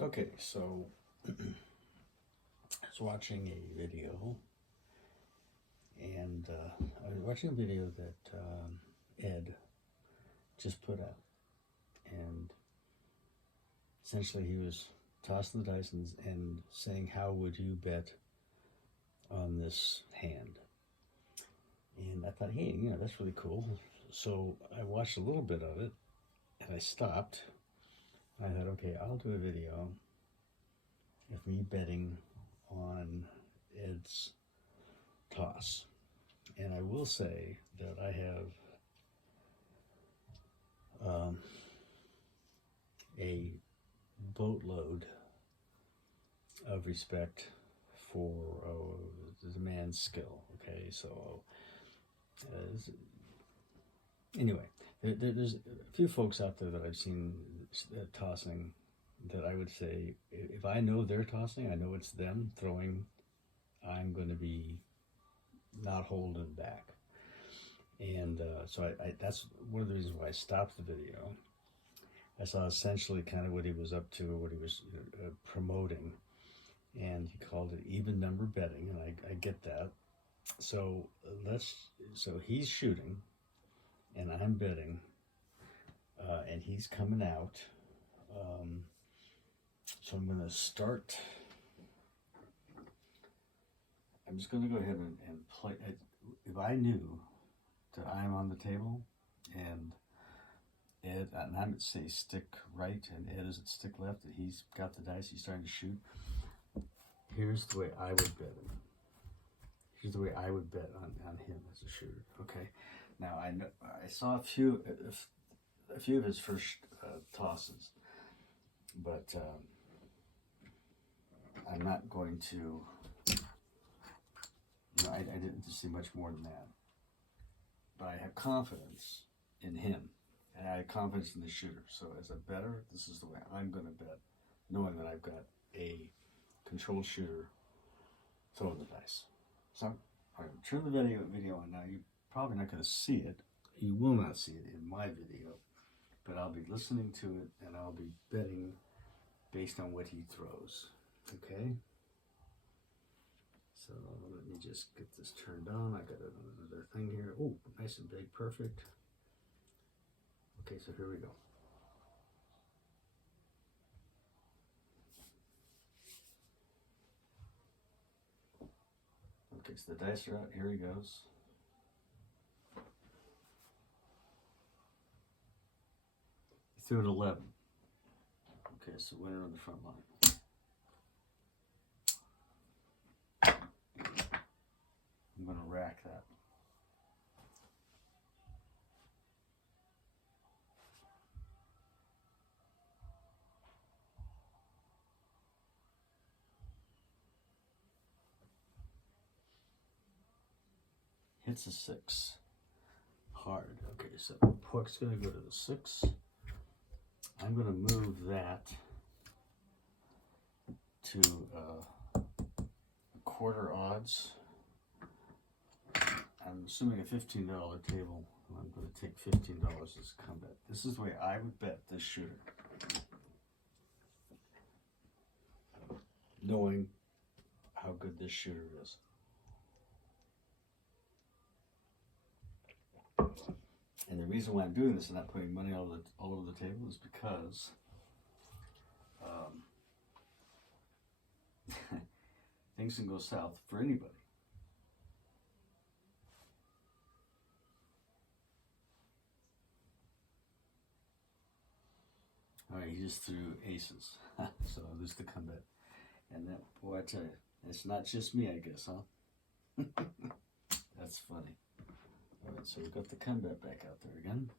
Okay, so I was watching a video, and I was watching a video that Ed just put out, and essentially he was tossing the dice and saying, "How would you bet on this hand?" And I thought, hey, that's really cool. So I watched a little bit of it, and I stopped. I thought, okay, I'll do a video of me betting on Ed's toss. And I will say that I have a boatload of respect for the man's skill. Okay, so anyway, there's a few folks out there that I've seen tossing that I would say, if I know they're tossing, I know it's them throwing, I'm going to be not holding back. And so I that's one of the reasons why I stopped the video. I saw essentially kind of what he was up to, what he was promoting, and he called it even number betting, and I get that. So so he's shooting, and I'm betting, and he's coming out. So I'm going to start. I'm just going to go ahead and play. If I knew that I'm on the table and Ed, and I'm at say stick right and Ed is at stick left, that he's got the dice, he's starting to shoot, here's the way I would bet him. Here's the way I would bet on him as a shooter. Okay, now I saw a few of his first tosses, but I'm not going to. I didn't see much more than that. But I have confidence in him, and I have confidence in the shooter. So as a bettor, this is the way I'm going to bet, knowing that I've got a controlled shooter throwing the dice. So I'm going to turn the video on now. You're probably not going to see it. You will not see it in my video, but I'll be listening to it, and I'll be betting based on what he throws. Okay? So let me just get this turned on. I got another thing here. Oh, nice and big, perfect. Okay, so here we go. Okay, so the dice are out. Here he goes. He threw an 11. Okay, so winner on the front line. I'm going to rack that. Hits a 6. Hard. Okay, so puck's going to go to the 6. I'm going to move that to quarter odds. I'm assuming a $15 table. I'm going to take $15 as combat. This is the way I would bet this shooter, knowing how good this shooter is. And the reason why I'm doing this and not putting money all over the table is because things can go south for anybody. All right, he just threw aces, so I lose the combat. And that, boy, I tell you, it's not just me, I guess, huh? That's funny. All right, so we've got the combat back out there again.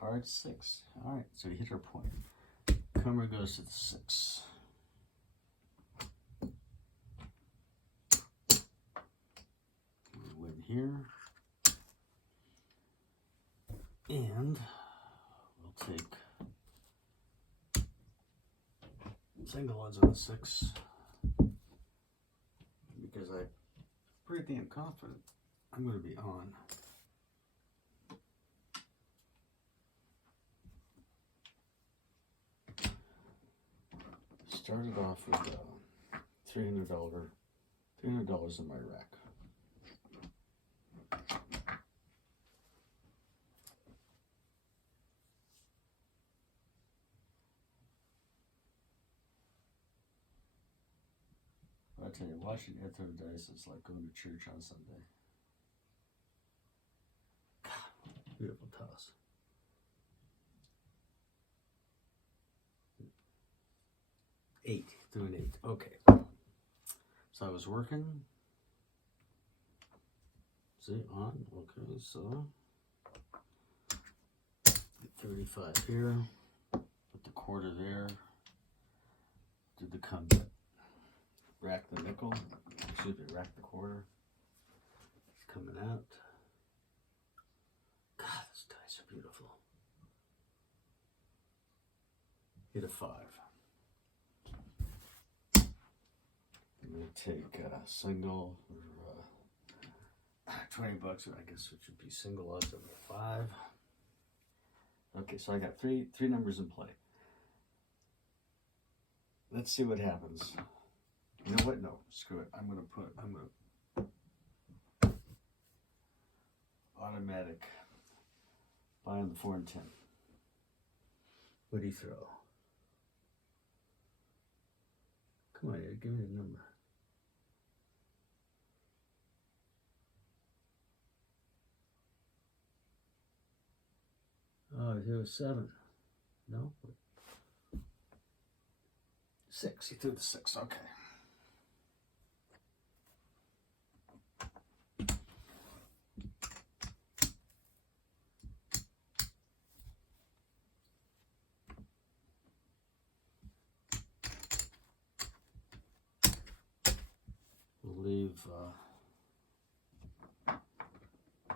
Hard 6. All right, so we hit our point. Comer goes to the 6. We win here. And we'll take single odds on the 6 because I'm pretty damn confident I'm going to be on. Started off with $300 in my rack. I tell you, watching it throw dice is like going to church on Sunday. God, beautiful toss. Eight, threw an 8. Okay. So I was working. See, on. Okay, so 35 here. Put the quarter there. Did the comeback. Rack the nickel. Excuse me, rack the quarter. It's coming out. God, these dice are beautiful. Hit a 5. I'm going to take a single for $20, I guess, which would be single odds of a 5. Okay, so I got three numbers in play. Let's see what happens. You know what? No, screw it. I'm gonna automatic buy on the 4 and 10. What do you throw? Come on, give me the number. Oh, there was 7. No? 6. He threw the 6. Okay. We'll leave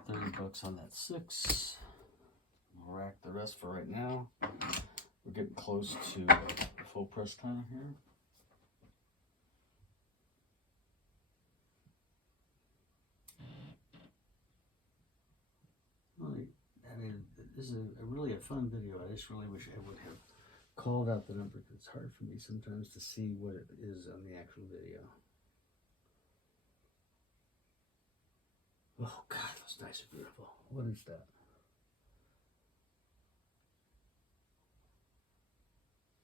$30 on that 6. We'll rack the rest for right now. We're getting close to full press time here. I mean, this is really a fun video. I just really wish I would have called out the number because it's hard for me sometimes to see what it is on the actual video. Oh God, those dice are beautiful. What is that?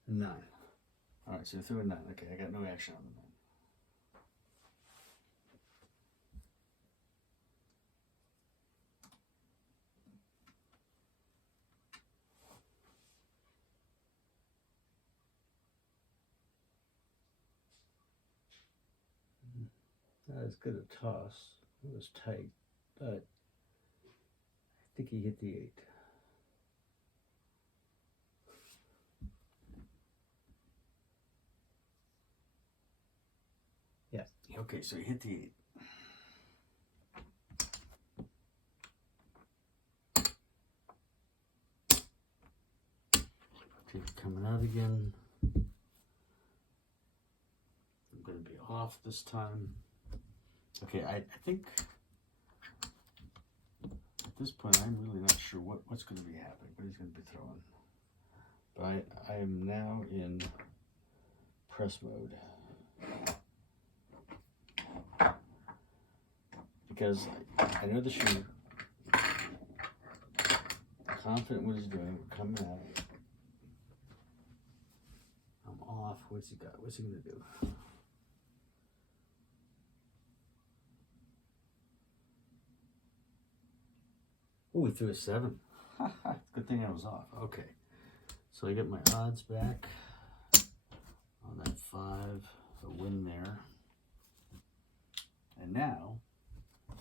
A 9. All right, so you threw a 9. Okay, I got no action on the 9. Not as good a toss. It was tight, but I think he hit the 8. Yeah. Okay, so he hit the 8. Okay, coming out again. I'm going to be off this time. Okay, I think at this point I'm really not sure what's going to be happening, what he's going to be throwing. But I am now in press mode. Because I know the shooter. Confident what he's doing. We're coming at it. I'm off. What's he got? What's he going to do? Oh, he threw a 7. Good thing I was off. Okay. So I get my odds back on that 5. A win there. And now,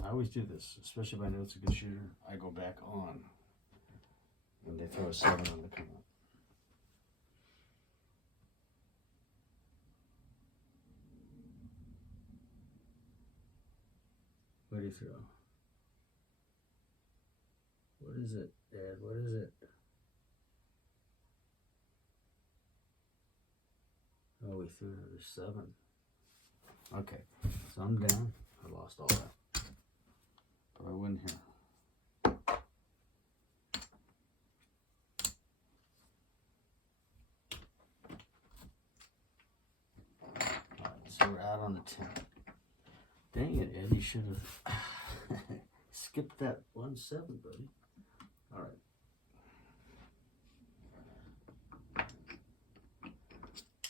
I always do this, especially if I know it's a good shooter. I go back on when they throw a 7 on the come up. What do you throw? What is it, Dad? What is it? Oh, we threw another 7. Okay, so I'm down. I lost all that. But I win here. Alright, so we're out on the 10. Dang it, Ed, you should have skipped that 1-7, buddy. Alright.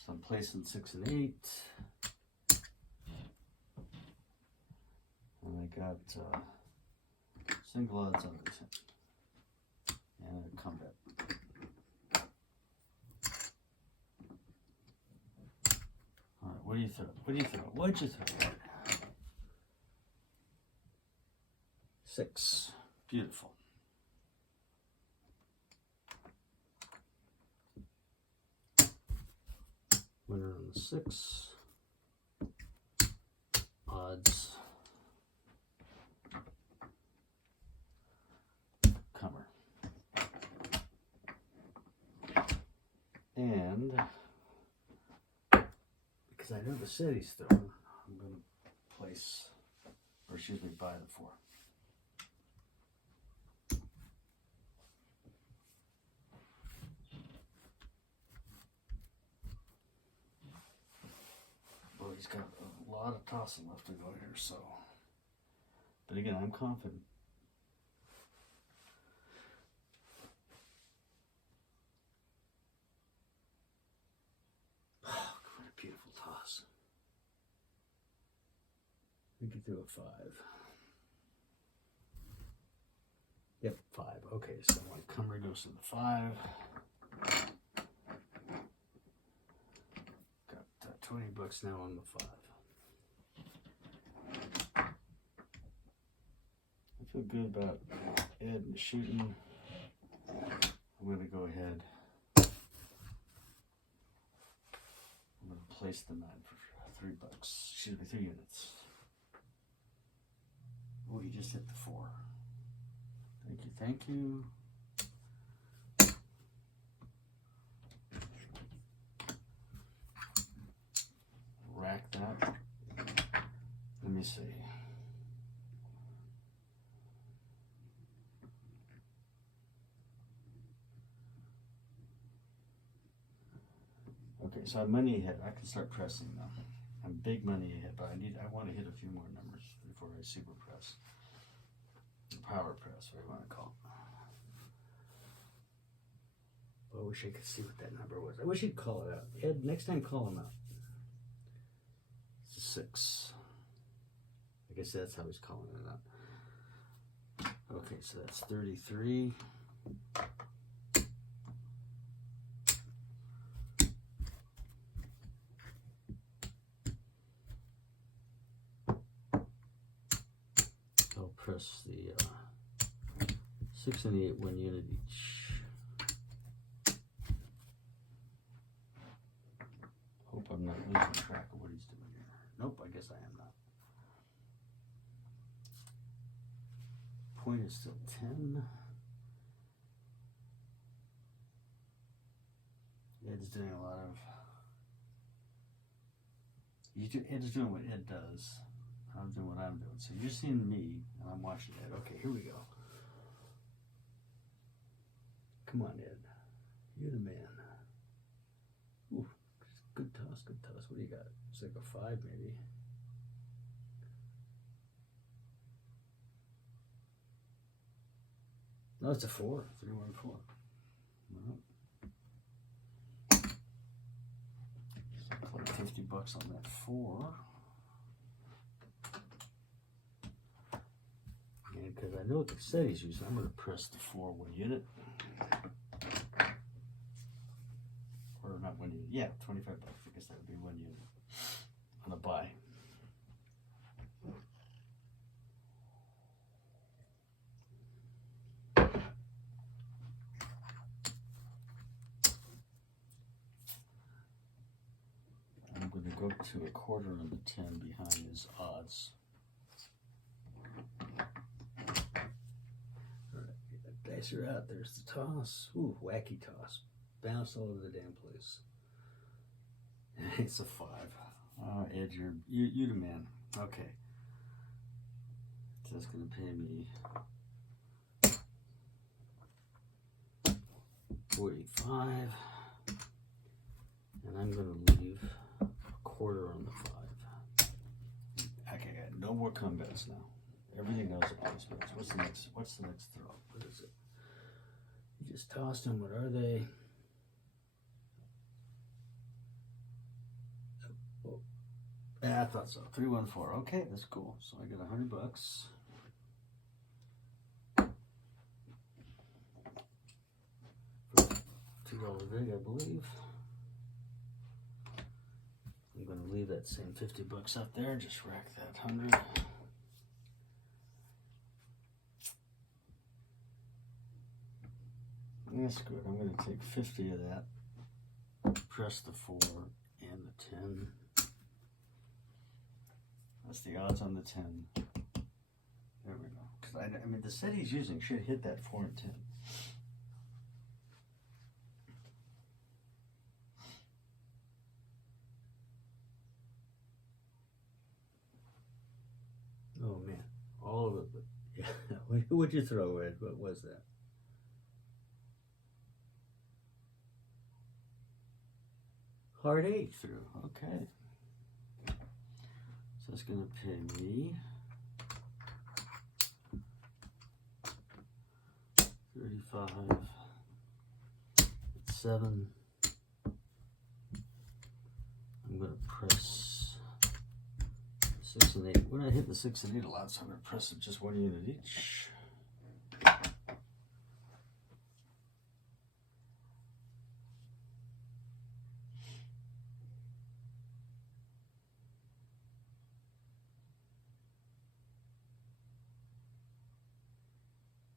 So I'm placing 6 and 8. And I got single odds on the 10. And a comeback. Alright, what do you throw? What do you throw? What'd you throw? 6. Beautiful. Winner on the 6. Odds. Comer. And because I know the set he's throwing, I'm going to place, or excuse me, buy the 4. Well, he's got a lot of tossing left to go here, so. But again, I'm confident. Oh, what a beautiful toss. I think he threw a 5. Yep, 5. Okay, so my comer goes to the 5. Got $20 now on the 5. I feel good about Ed and shooting. I'm going to go ahead. I'm going to place the 9 for $3. Excuse me, 3 units. Oh, you just hit the 4. Thank you, thank you. Rack that. Let me see. Okay, so I'm money ahead. I can start pressing now. I'm big money ahead, but I want to hit a few more numbers before I super press. Power press, whatever you want to call it. Oh, I wish I could see what that number was. I wish he'd call it out. Ed, next time call him out. It's a 6. I guess that's how he's calling it out. Okay, so that's 33. I'll press the 6 and the 8, 1 unit each. Hope I'm not losing track of what he's doing here. Nope, I guess I am not. Point is still 10. Ed's doing a lot of. Ed's doing what Ed does. I'm doing what I'm doing. So you're seeing me, and I'm watching Ed. Okay, here we go. Come on, Ed. You're the man. Ooh, good toss, good toss. What do you got? It's like a 5, maybe. No, it's a 4. 3, 1, 4. Well, collect $50 on that 4. And because I know what the set he's using, I'm going to press the 4 1 unit. Or not 1 unit. Yeah, $25. I guess that would be 1 unit on a buy. I'm going to go to a quarter on the 10 behind his odds. Dice are out. There's the toss. Ooh, wacky toss. Bounce all over the damn place. It's a 5. Ed, you the man. Okay. So that's gonna pay me 45, and I'm gonna leave a quarter on the 5. Okay, I got no more combats now. Everything else is placements. What's the next throw? What is it? You just tossed them. What are they? Oh, yeah, I thought so. 314. Okay, that's cool. So I got $100. $2 vig, I believe. I'm going to leave that same $50 up there. Just rack that 100. That's good. I'm going to take 50 of that. Press the 4 and the 10. That's the odds on the 10. There we go. Because I mean, the set he's using should hit that 4 and 10. Oh man, all of it. But yeah, what would you throw, Ed? What was that? Hard 8 through. Okay. So it's going to pay me 35. 7. I'm going to press 6 and 8. When I hit the 6 and 8 a lot, so I'm going to press it just 1 unit each.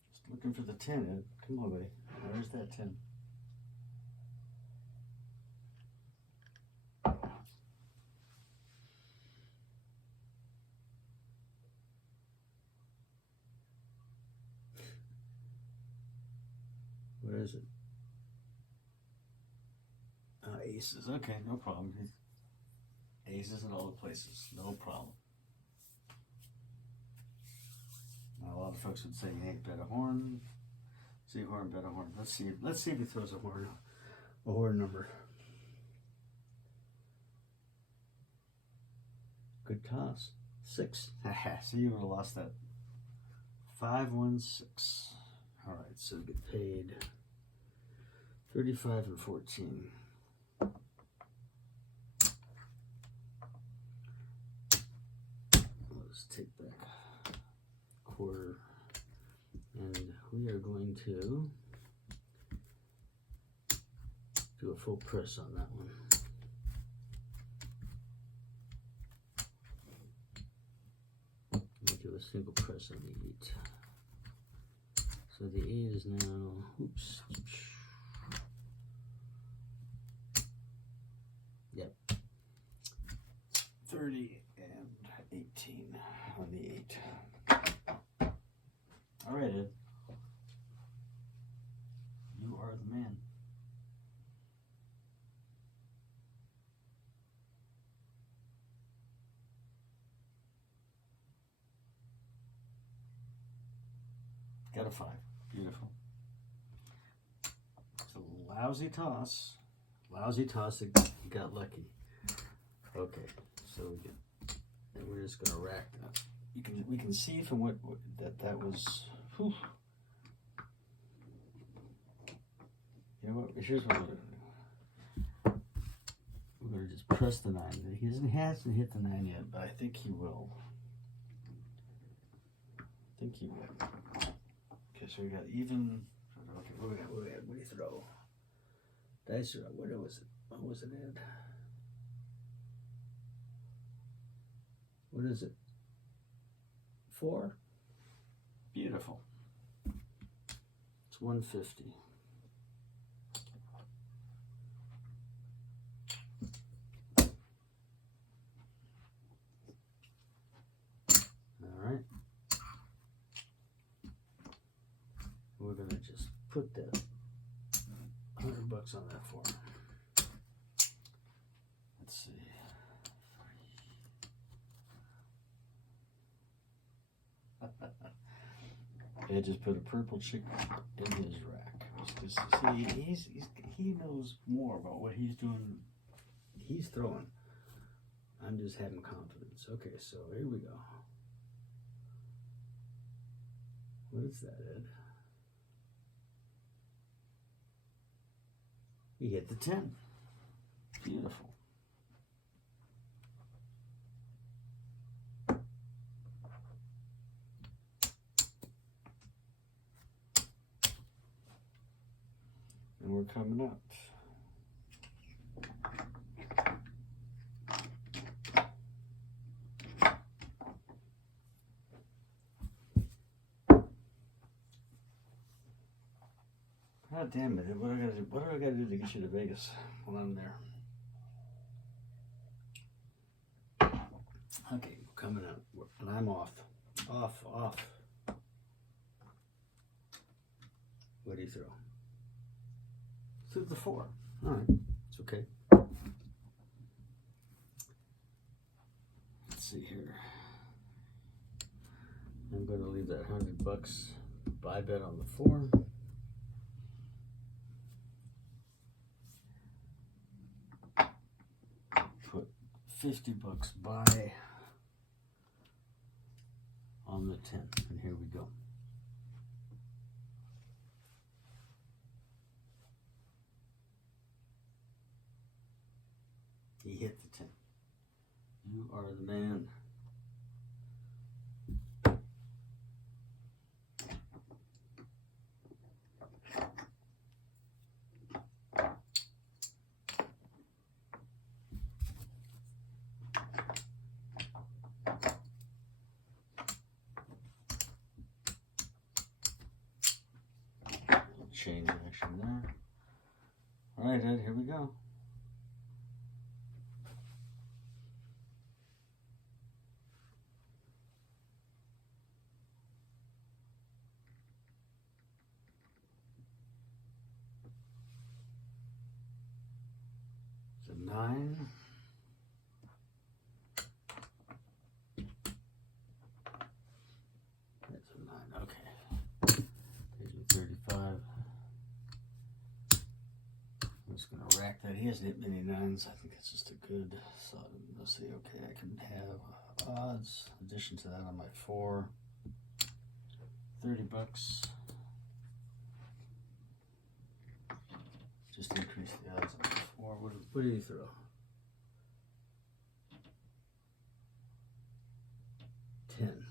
Just looking for the 10, Ed. Come on, buddy. Where's that 10? Where is it? Aces. Okay, no problem. Aces in all the places. No problem. Now, a lot of folks would say, hey, bet a horn. See a horn, bet a horn. Let's see if he throws a horn number. Good toss. 6. See, you would have lost that. 5, 1, 6. All right, so get paid 35 and 14. Let's take back a quarter, and we are going to do a full press on that one. Do a single press on the 8. So the 8 is now, oops. Yep. 30 and 18 on the 8. All right, Ed. You are the man. Got a 5. Beautiful. It's a lousy toss. Lousy toss. It got lucky. Okay, so and we're just gonna rack that. We can see from what that was. Whew. You know what? Here's what we're gonna do. We're gonna just press the 9. He hasn't hit the 9 yet, but I think he will. Okay, so we got even. Okay, what do you throw? Dice are up. What was it? What was it, Ed? What is it? 4? Beautiful. It's 150. All right. We're gonna just put that $100 on that for him. Let's Ed just put a purple chick in his rack. Just, see, he knows more about what he's doing. He's throwing. I'm just having confidence. Okay, so here we go. What is that, Ed? He hit the 10. Beautiful. And we're coming up. God damn it! What do I gotta do? What do I gotta do to get you to Vegas when I'm there? Okay, coming up, and I'm off. What do you throw? Through the 4. All right, it's okay. Let's see here. I'm going to leave that $100 buy bet on the 4. Put $50 buy on the 10, and here we go. He hit the 10. You are the man. Change action there. All right, Ed, here we go. It's a 9. That's a 9. Okay. Here's your 35. I'm just gonna rack that. He hasn't hit many 9s. I think it's just a good. So let's see. Okay, I can have odds. In addition to that, on my 4, $30. Just increase the odds on my 4. What do you throw? 10.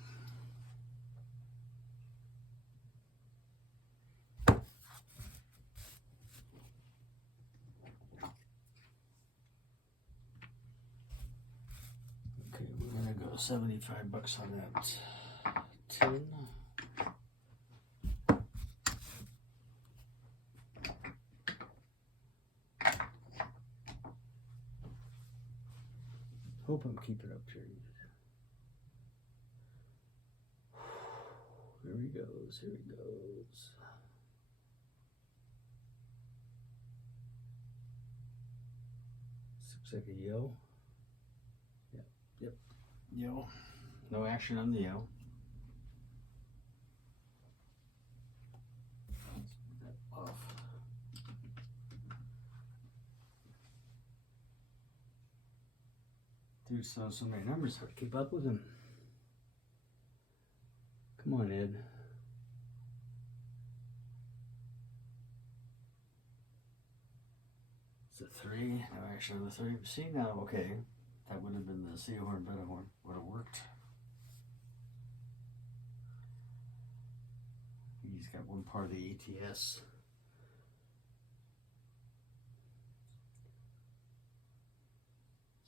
Okay, we're gonna go $75 on that 10. Hope I'm keeping up here. Here he goes. Here he goes. Looks like a yo. Yep. Yo. No action on the yo. Let's put that off. Dude, so many numbers. Hard to keep up with him. Come on, Ed. It's a 3. No action on the 3. See now, okay. That would have been the C horn, beta horn. Would have worked. He's got one part of the ATS.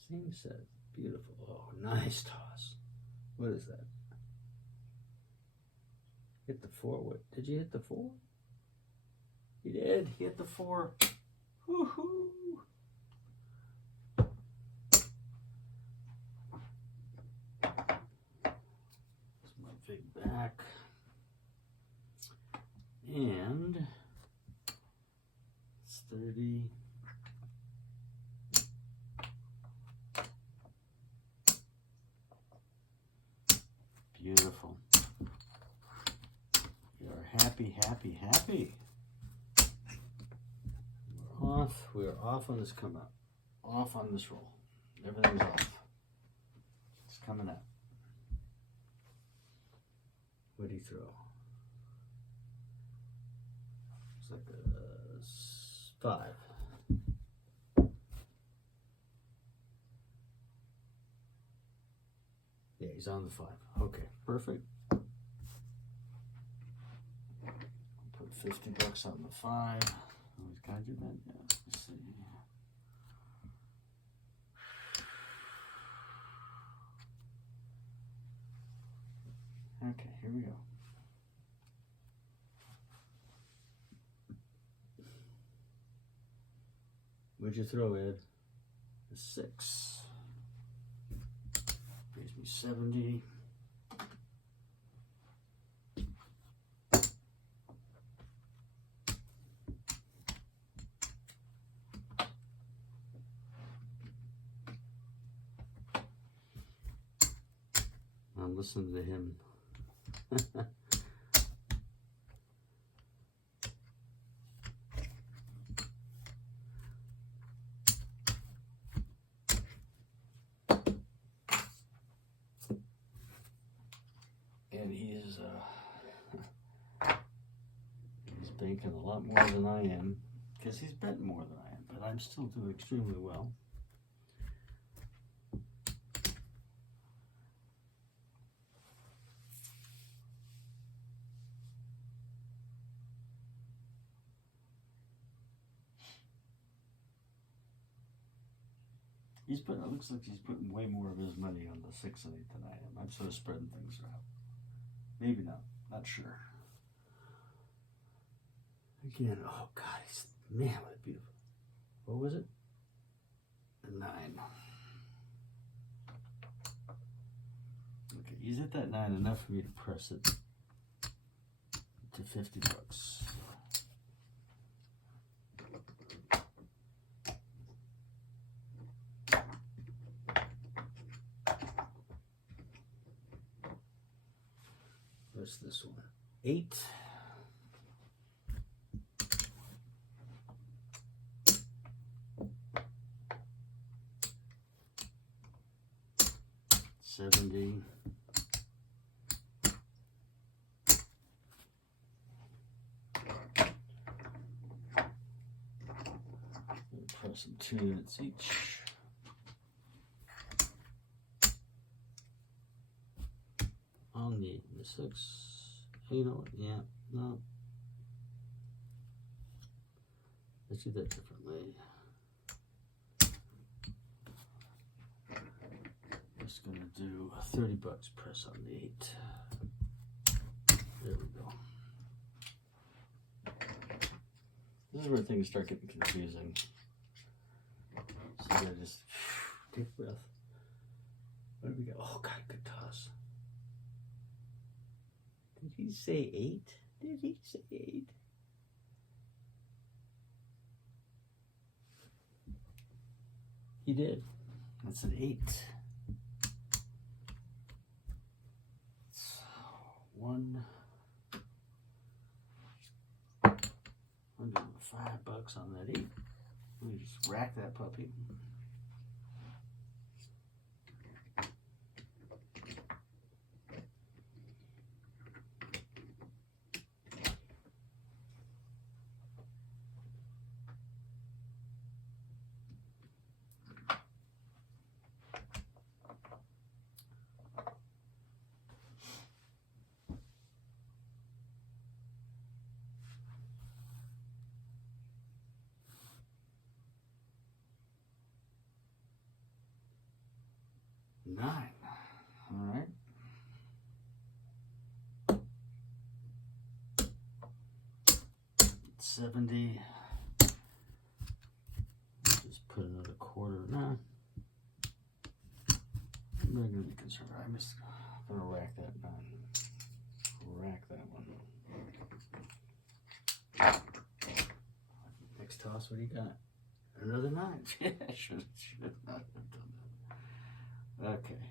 Same set. Beautiful. Oh, nice toss. What is that? Hit the 4. What? Did you hit the 4? He did. He hit the 4. Woohoo! That's my big back. And it's 30. Beautiful. happy, happy, happy. We're off. We're off on this come up. Off on this roll. Everything's off. It's coming out. What do you throw? It's like a 5. Yeah, he's on the 5. Okay, perfect. Put $50 on the 5. Can I do that? Yeah, let's see. Okay, here we go. What'd you throw, Ed? A 6. Brings me 70. I'm listening to him. And he's banking a lot more than I am, because he's betting more than I am, but I'm still doing extremely well. He's putting, it looks like he's putting way more of his money on the 6 and 8 than I am. I'm sort of spreading things out. Maybe not sure. Again, oh God, man, what a beautiful. What was it? A 9. Okay, he's at that 9 enough for me to press it to $50. What's this one? 8. $70. Press them 2 units each. On the 6. You know what? Yeah, no. Let's do that differently. Just gonna do $30. Press on the 8. There we go. This is where things start getting confusing. So I just take a breath. Where do we go? Oh God, good toss. Did he say 8? Did he say 8? He did. That's an 8. It's $105 on that 8. Let me just rack that puppy. $9. All right. $70. Just put another quarter. No. I'm not gonna be concerned. I'm just gonna rack that 9. Rack that one. Next toss, what do you got? Another 9. I should not have done that. Okay.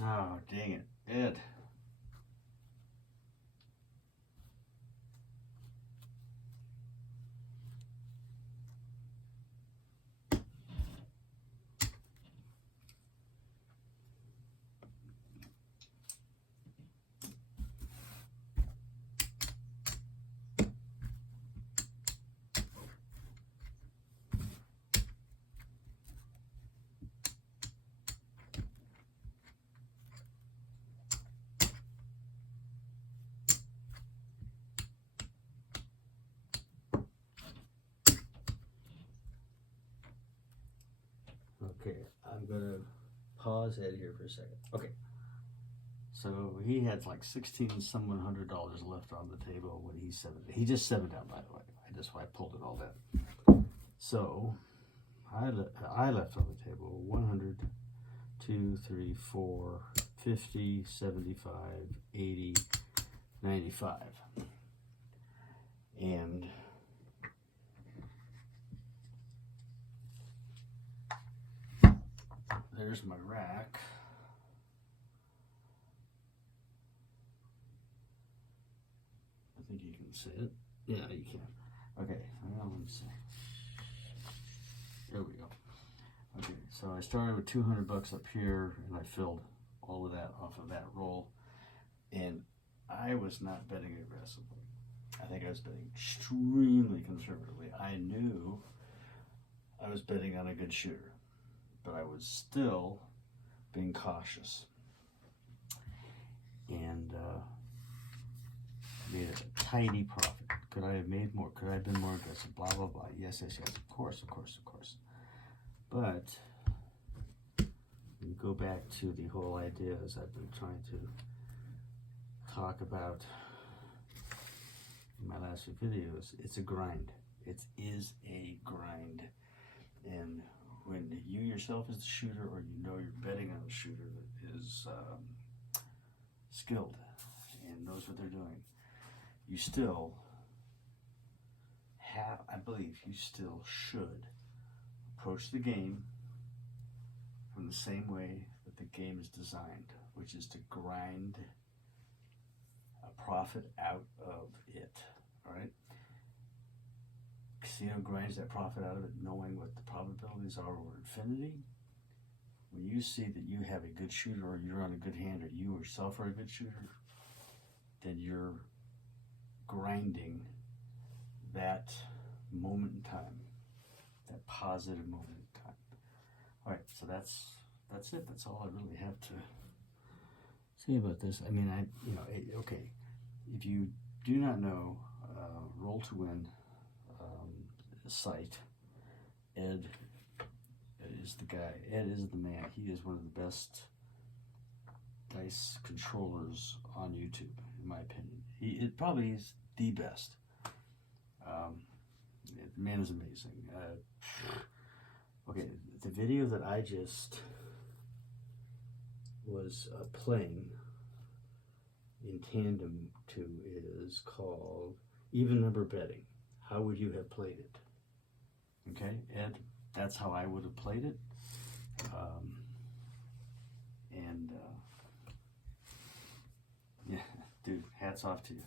Oh, dang it. Ed. Okay, I'm gonna pause Ed here for a second. Okay, so he had like $1,600 left on the table when he set it. He just set it down, by the way. That's why I pulled it all down. So I left on the table 100, 2, 3, 4, 50, 75, 80, 95, and there's my rack. I think you can see it. Yeah, you can. Okay, well, let me see. There we go. Okay, so I started with $200 up here, and I filled all of that off of that roll. And I was not betting aggressively. I think I was betting extremely conservatively. I knew I was betting on a good shooter, but I was still being cautious. And made a tidy profit. Could I have made more? Could I have been more aggressive? Blah, blah, blah. Yes, yes, yes. Of course, of course, of course. But you go back to the whole idea as I've been trying to talk about in my last few videos. It's a grind. It is a grind. And when you yourself is the shooter, or you know you're betting on a shooter that is skilled and knows what they're doing, you still have, I believe you still should approach the game from the same way that the game is designed, which is to grind a profit out of it. All right? Casino grinds that profit out of it, knowing what the probabilities are over infinity. When you see that you have a good shooter, or you're on a good hand, or you yourself are a good shooter, then you're grinding that moment in time, that positive moment in time. All right, so that's it. That's all I really have to say about this. I mean, okay, if you do not know Roll2Win site, Ed is the guy. Ed is the man. He is one of the best dice controllers on YouTube, in my opinion. It probably is the best. The man is amazing. Okay, the video that I just was playing in tandem to is called Even Number Betting. How would you have played it? Okay, Ed, that's how I would have played it. Yeah, dude, hats off to you.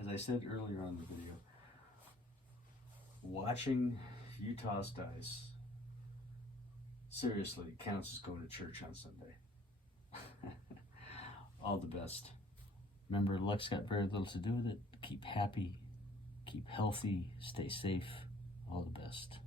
As I said earlier on the video, watching you toss dice seriously counts as going to church on Sunday. All the best. Remember, luck's got very little to do with it. Keep happy, keep healthy, stay safe. All the best.